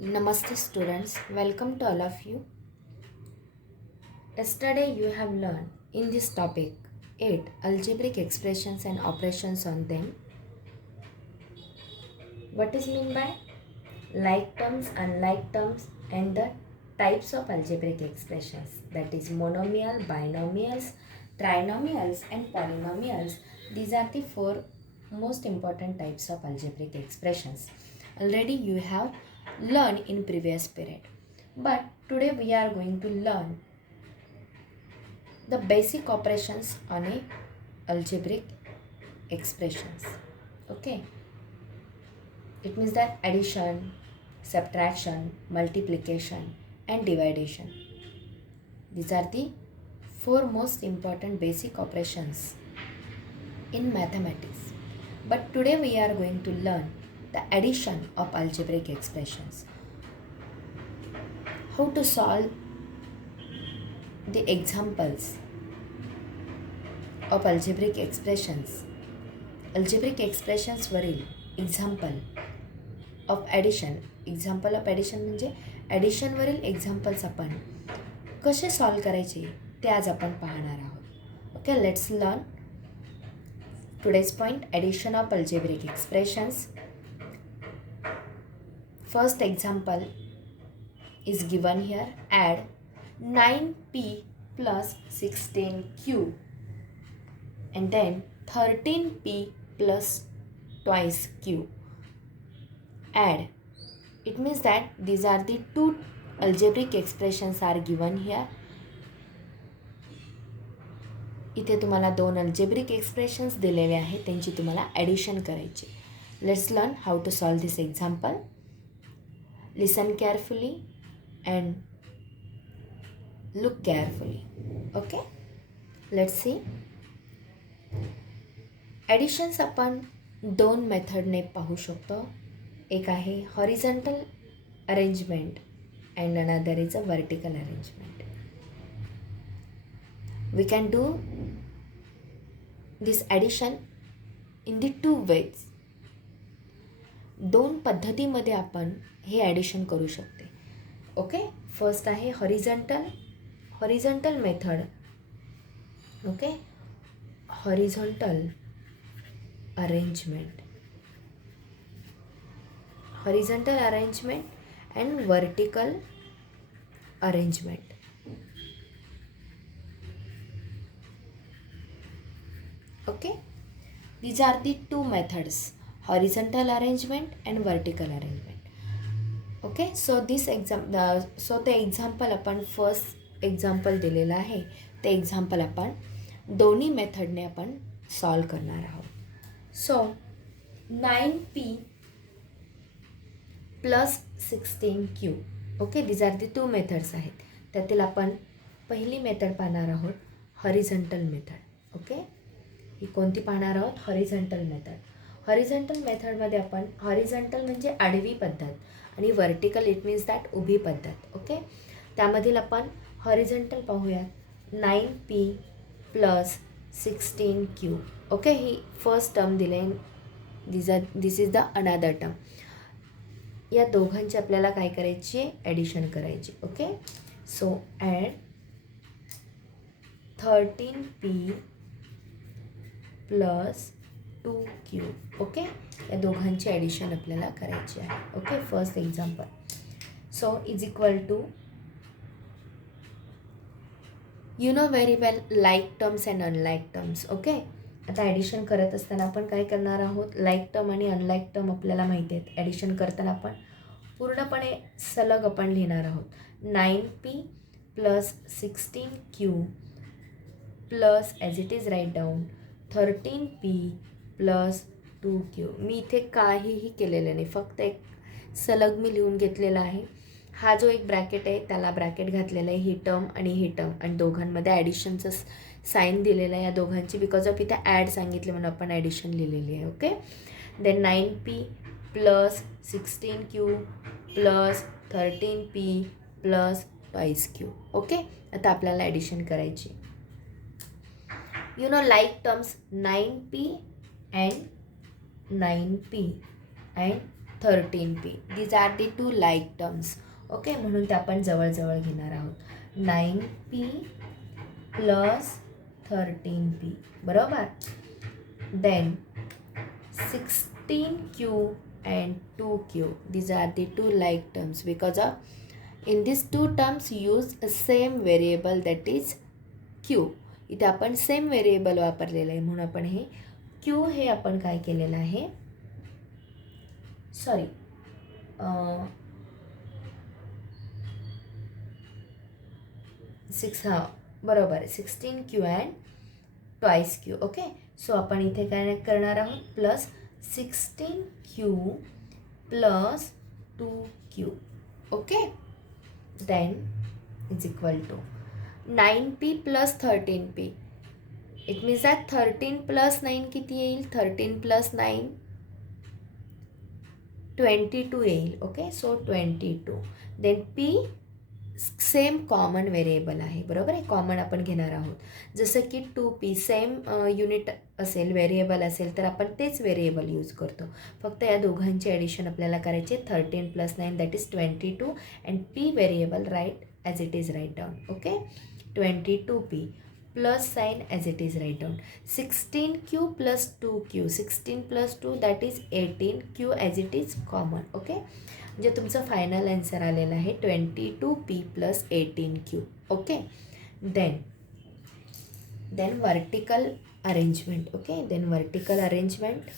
Namaste students, welcome to all of you. Yesterday you have learned in this topic 8 algebraic expressions and operations on them. What is mean by like terms, unlike terms and the types of algebraic expressions, that is monomial, binomials, trinomials and polynomials. These are the four most important types of algebraic expressions. Already you have learned in previous period. But today we are going to learn the basic operations on a algebraic expressions. Okay, it means that addition, subtraction, multiplication and division. These are the four most important basic operations in mathematics. But today we are going to learn the addition of algebraic expressions. How to solve the examples of algebraic expressions. Algebraic expressions वरील example of addition. Example of addition म्हणजे addition वरील examples आपण कसे solve करायचे ते आज आपण पाहणार आहोत. Okay, let's learn today's point, addition of algebraic expressions. First example is given here. Add 9p plus 16q and then 13p plus twice q. Add. It means that these are the two algebraic expressions are given here. इथे तुम्हाला दोन algebraic expressions दिलेले आहेत, त्यांची तुम्हाला addition करायची. Let's learn how to solve this example. Listen carefully and look carefully. Okay, let's see. Additions आपण दोन मेथडने पाहू शकतो. एक आहे horizontal arrangement and another is a vertical arrangement. We can do this addition in the two ways. दोन पद्धतीमध्ये आपण हे ॲडिशन करू शकते. ओके, फर्स्ट आहे horizontal method. Okay, horizontal arrangement and vertical arrangement. Okay, these are the two methods, horizontal arrangement and vertical arrangement. Okay, so this the example आपण first example दिलेलं आहे, ते एक्झाम्पल आपण दोन्ही मेथडने आपण सॉल्व करणार आहोत. So 9p plus 16q. Okay, these R the two methods आहेत. त्यातील आपण पहिली मेथड पाहणार आहोत, हॉरिझॉन्टल मेथड. ओके, ही कोणती पाहणार आहोत? Horizontal method. हॉरिझॉन्टल मेथडमध्ये आपण, हॉरिझॉन्टल म्हणजे आडवी पद्धत आणि वर्टिकल इट मीन्स दॅट उभी पद्धत. ओके, त्यामधील आपण हॉरिझॉन्टल पाहूयात. 9p plus 16q. ओके, ही फर्स्ट टर्म दिले. This is the another term. या दोघांची आपल्याला काय करायची? ॲडिशन करायची. Okay, so add 13p plus 2q. Okay, या दोघांची ॲडिशन आपल्याला करायची आहे. Okay, first example. So is equal to, you know very well like terms and unlike terms. Okay, आता ॲडिशन करत असताना आपण काय करणार आहोत? लाईक टर्म आणि अनलाईक टर्म आपल्याला माहिती आहेत. ॲडिशन करताना आपण पूर्णपणे सलग आपण लिहिणार आहोत. 9p plus 16q plus as it is write down 13p plus 2q. मी इथे काहीही केलेलं नाही, फक्त एक सलग मी लिहून घेतलेला आहे. हा जो एक ब्रॅकेट आहे त्याला ब्रॅकेट घातलेला आहे, ही टर्म आणि आणि दोघांमध्ये ॲडिशनचं साईन दिलेलं आहे या दोघांची, बिकॉज ऑफ इथे ॲड सांगितले म्हणून आपण ॲडिशन लिहिलेली आहे. Okay, then 9p plus 16q plus 13p plus twice q. Okay, आता आपल्याला ॲडिशन करायची. You know like terms 9p and 9p and 13p. These are the two like terms. Okay, म्हणून ते आपण जवळजवळ घेणार आहोत. 9p प्लस 13p, बरोबर. Then 16q and 2q. These are the two like terms because of in these two terms use a same variable, that is q. इथे आपण same variable वापरलेलं आहे म्हणून आपण हे q हे आपण काय केलेलं आहे, सॉरी, बरोबर 16q and twice q. Okay, so आपण इथे काय करणार आहोत, plus 16q plus 2q. Okay, then is equal to 9p plus 13p. It means that 13 plus 9 किती येईल, 13 प्लस 9 22 येईल. Okay, so 22. Then p same common variable आहे, बरोबर आहे, कॉमन आपण घेणार आहोत. जसं की 2p सेम युनिट असेल, व्हेरिएबल असेल तर आपण तेच व्हेरिएबल यूज करतो. फक्त या दोघांचे ॲडिशन आपल्याला करायचे. 13 plus 9 that is 22 and p variable write as it is write down. Okay, 22p plus sign as it is write down. 16q plus 2q, 16 plus 2 that is 18q as it is common. Okay, म्हणजे तुमचं final answer आलेलं आहे 22p प्लस 18q. Okay, then vertical arrangement. Okay, then vertical arrangement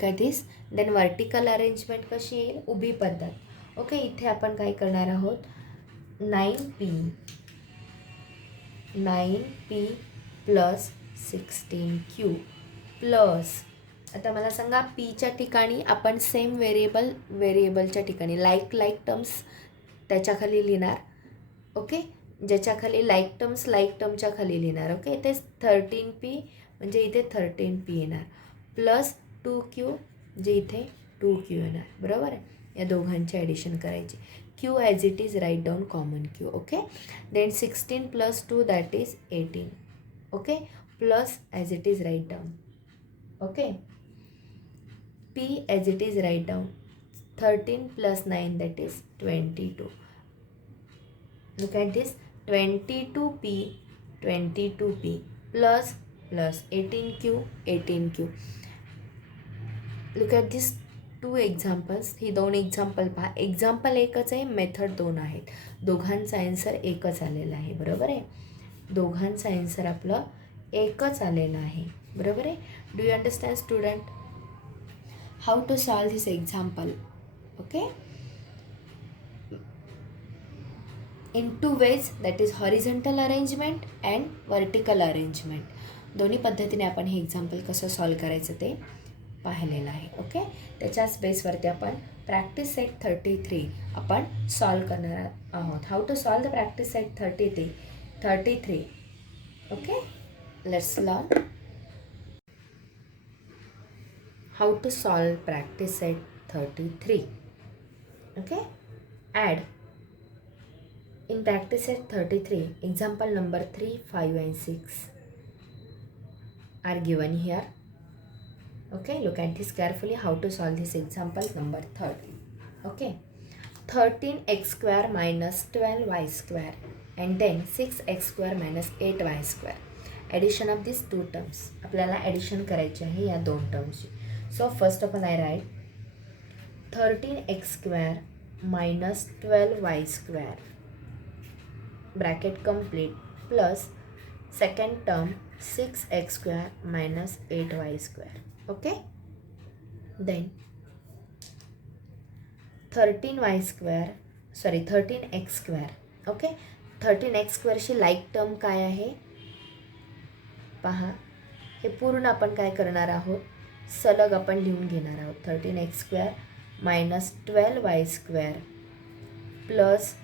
काय this. Then vertical arrangement कशी येईल, उभी पद्धत. ओके, इथे आपण काय करणार आहोत, 9p प्लस 16q प्लस, आता मला सांगा पीच्या ठिकाणी आपण सेम व्हेरिएबलच्या ठिकाणी लाईक टर्म्स त्याच्याखाली लिहिणार. ओके, ज्याच्याखाली लाईक टर्मच्या खाली लिहिणार. ओके, इथे 13p म्हणजे इथे 13p येणार, प्लस 2q म्हणजे इथे 2q येणार, बरोबर आहे. या दोघांचे ॲडिशन करायचे. q as it is write down common q. Okay, then 16 plus 2 that is 18. Okay, plus as it is write down. Okay, p as it is write down 13 plus 9 that is 22. Look at this, 22p plus 18q. Look at these two examples. ही दोन example पहा. Example एकच आहे, method दोन आहेत. दोघांचा answer एकच आलेला आहे, बरोबर आहे. दोघांचा आन्सर आपलं एकच आलेलं आहे, बरोबर आहे. Do you understand student how to solve this example? Okay, in two ways, that is horizontal arrangement and vertical arrangement. दोन्ही पद्धतीने आपण हे एक्झाम्पल कसं सॉल्व करायचं ते पाहिलेलं आहे. ओके, त्याच्याच बेसवरती आपण प्रॅक्टिस सेट 33 आपण सॉल्व करणार आहोत. How to solve the practice set 33. Okay, let's learn how to solve practice set 33. Okay, add in practice set 33 example number 3, 5 and 6 are given here. Okay, look at this carefully, how to solve this example number 30. Okay, 13x square minus 12y square and then 6x square minus 8y square. Addition of these two terms. आपल्याला addition करायची आहे या दोन टर्म्सची. So first of all I write 13x square minus 12y square bracket complete plus second term 6x square minus 8y square. Okay, then 13x square. Okay, 13x square she like term काय आहे पहा. हे पूर्ण आपण काय करणार आहोत, सलग आपण लिहून घेणार आहोत. 13x square minus 12y square plus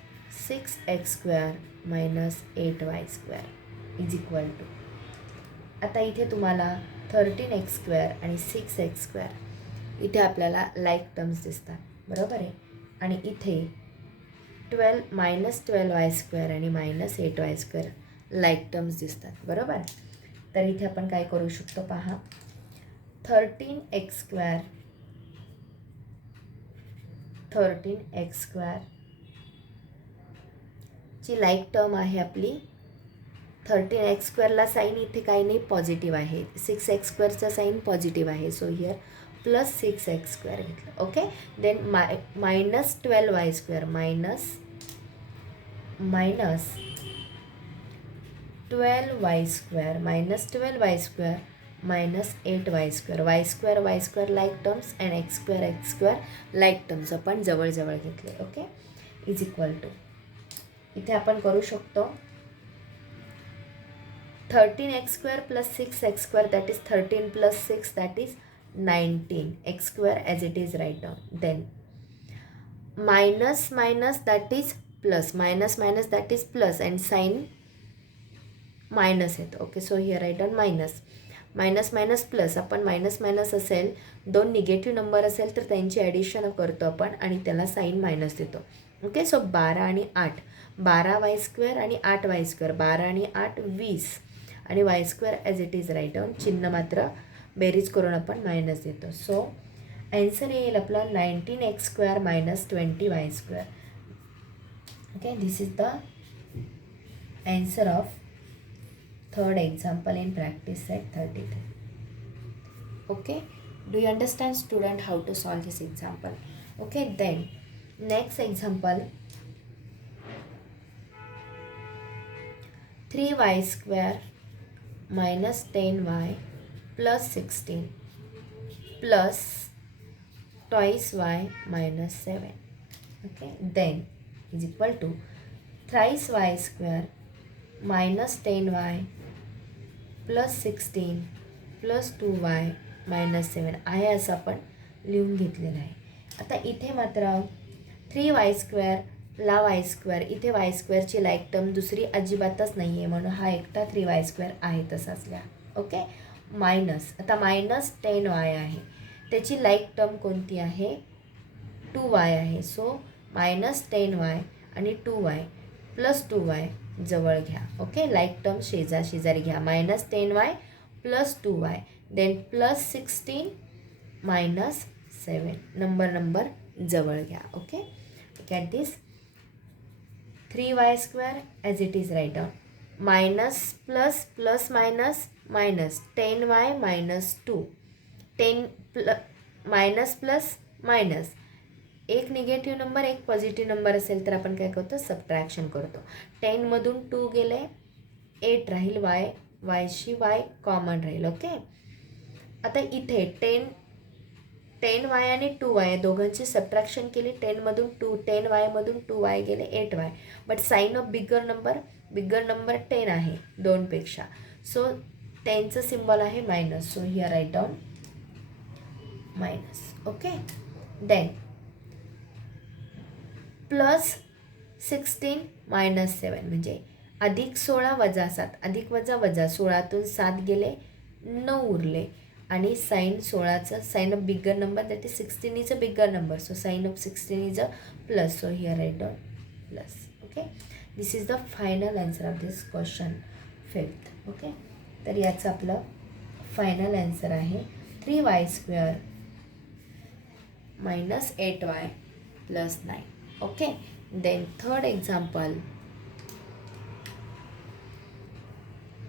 6x square minus 8y square is equal to. आता इथे तुम्हाला 13x स्क्वेअर आणि 6x स्क्वेअर इथे आपल्याला लाईक टर्म्स दिसतात, बरोबर आहे. आणि इथे 12y स्क्वेअर आणि minus 8y square like terms दिसतात, बरोबर. तर इथे आपण काय करू शकतो पहा, 13x स्क्वेअर 13x². ची लाईक टर्म आहे आपली 13x²ला साईन इथे काही नाही, पॉझिटिव्ह आहे. 6x²चा साईन पॉझिटिव्ह आहे. सो हिअर प्लस 6x² घेतलं. Okay. Then minus 12y² minus 12y² minus 8y² y² like terms and x² like terms आपण जवळजवळ घेतले. ओके. इज इक्वल टू इथे आपण करू शकतो 13x² plus 6x² that is 13 plus 6 that is 19 x² as it is write down. Then minus minus that is plus minus minus that is plus and sign minus येतो. Okay. So here write down minus minus minus plus. आपण minus minus असेल, दोन negative number असेल तर त्यांची addition करतो आपण आणि त्याला साईन मायनस देतो. ओके. सो 12 आणि 8 12y² आणि 8y². 12 आणि 8 20 आणि y² as it is write down. चिन्ह मात्र बेरीज करून आपण मायनस देतो. सो ॲन्सर येईल आपला 19x² minus 20y². Okay. This is the answer of third example in practice set 33. Okay. Do you understand, student, how to solve this example? Okay. Then next example, 3y² minus 10y plus 16 plus twice y minus 7. Okay. Then is equal to thrice y² minus 10y plus 16 plus 2y minus 7 आहे असं आपण लिहून घेतलेलं आहे. आता इथे मात्र 3y² ला y², इथे y²ची लाईक टर्म दुसरी अजिबातच नाही आहे म्हणून हा एकटा 3y² आहे तसाच लिहा. ओके. मायनस आता मायनस 10y आहे, त्याची लाईक टर्म कोणती आहे 2y आहे. सो मायनस 10y आणि 2y प्लस 2y जवळ घ्या. ओके. लाईक टर्म शेजारी घ्या. Minus 10y plus 2y then plus 16 minus 7 number जवळ घ्या. Okay. Cut this 3y² as it is write down. Minus plus plus minus minus 10y minus 2 10 minus plus minus. एक negative number एक positive number असेल तर आपण काय करतो subtraction करतो. 10मधून 2 गेले 8 राहील. वायशी वाय कॉमन राहील. ओके. आता इथे 10y आणि 2y दोघांची सबट्रॅक्शन केली. 10y मधून 2y गेले 8y. But sign of bigger number 10 आहे 2पेक्षा. सो 10चं सिम्बॉल आहे minus. So here write down minus. Okay. Then plus 16 minus 7 म्हणजे अधिक 16 वजा 7 अधिक वजा 16तून 7 गेले 9 उरले आणि साईन 16चं sign of bigger number that is 16 is a bigger number. So sign of 16 is a plus. So here write down plus. Okay. This is the final answer of this question 5th. Okay. तर याचं आपलं final answer आहे 3y² minus 8y plus 9. Okay. Then third example,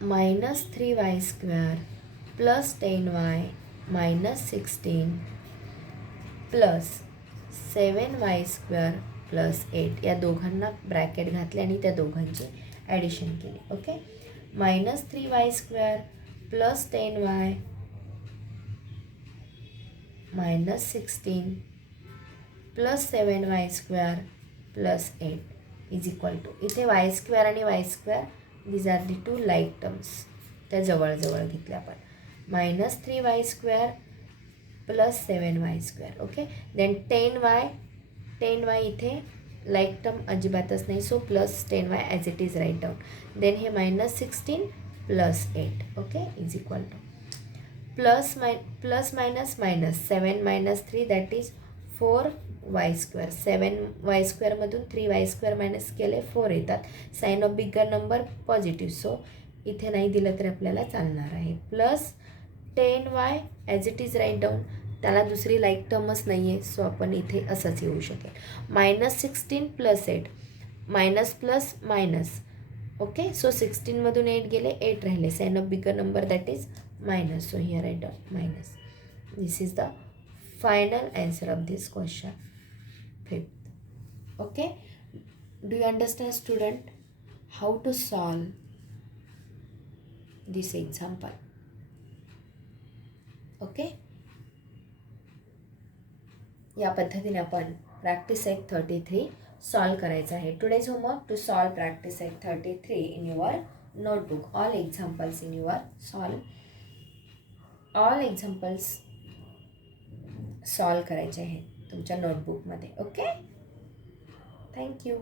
minus 3y² plus 10y minus 16 plus 7y² plus 8 या दोघांना bracket घातले आणि त्या दोघांची ॲडिशन केली. Okay. Minus 3y² plus 10y minus 16 plus 7y² plus 8 is equal to इथे y² आणि y² these are the two like terms त्या जवळजवळ घेतल्या आपण. Minus 3y² plus 7y². Okay. Then 10y इथे लाईक टर्म अजिबातच नाही. So plus 10y as it is write down. Then हे minus 16 plus 8. Okay. Is equal to plus minus minus 7 minus 3 that is 4y². 7y² 3y² minus केले 4 येतात. Sign of bigger number positive. So इथे नाही दिलं तर आपल्याला चालणार आहे. Plus 10y as it is write down त्याला दुसरी लाईक टर्मच नाही आहे, सो आपण इथे असंच येऊ शकेल. -16 + 8, minus plus minus. Okay, so 16मधून 8 गेले, 8 राहिले. Sign a bigger number that is minus. So here I done minus. This is the final answer of this question 5th. Okay, do you understand student how to solve this example? Okay, या पद्धतीने आपण practice set 33 solve करायचं आहे. Today's homework to solve practice set 33 in your notebook. All examples in your all examples solve करायचे आहेत तुमच्या नोटबुकमध्ये. Okay, thank you.